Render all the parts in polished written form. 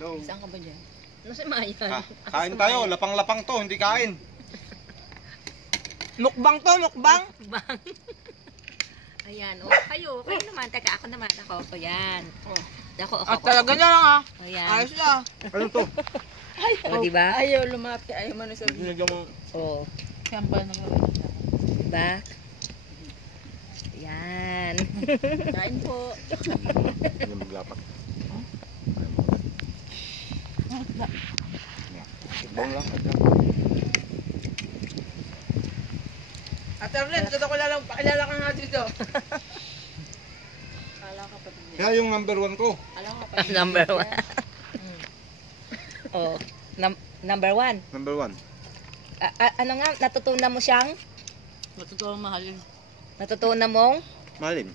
Hello. Saan ka ba dyan? Nasa Mayan. Kain tayo, lapang-lapang to, hindi kain. Mukbang to, mukbang. Bang. Ayan, oh, kayo naman. Teka, ako naman. Ako, yan. Oh, ako. At talaga na lang ah. Ayan. Ayos na. Ano to? O, diba? Ayaw lumapit, ayaw man sa Sinigyan mo. Oh, Siyempre naglalagay. diba? Yan. Kain po. Hindi maglapat. Ibang lang. At Arlen, gusto ko lang pakilala ka nga dito. Kala ka pa din. Kaya yung number 1 ko. Alam ka pa din. Number 1. Oh, number 1. Number 1. Ano nga, natutunan mo siyang? Matutuwa mahalin. Natutunan mong? Malin.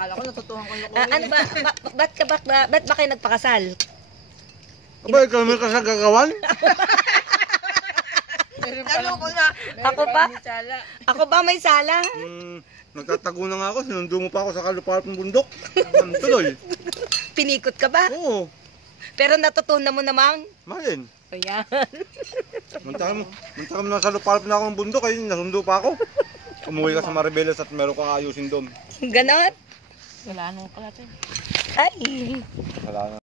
Kala ko natutuhan ko lokohin. Ano ba, ba't ba kayo nagpakasal? Aba, ikaw may kasagagawan? Ano ko na? Ako ba? Ako ba may sala? Nagtatago na nga ako, sinundo mo pa ako sa kalupalap ng bundok. Ang tuloy. Pinikot ka ba? Oo, Pero natutunan mo namang? malin. Ayan. Mantakan mo na sa lupalap na ako ng bundok, ay nasundo pa ako. Umuwi ka sa Maribeles at meron kang ayusin doon. Ganon? Wala nung pala ito. Ay. Wala na.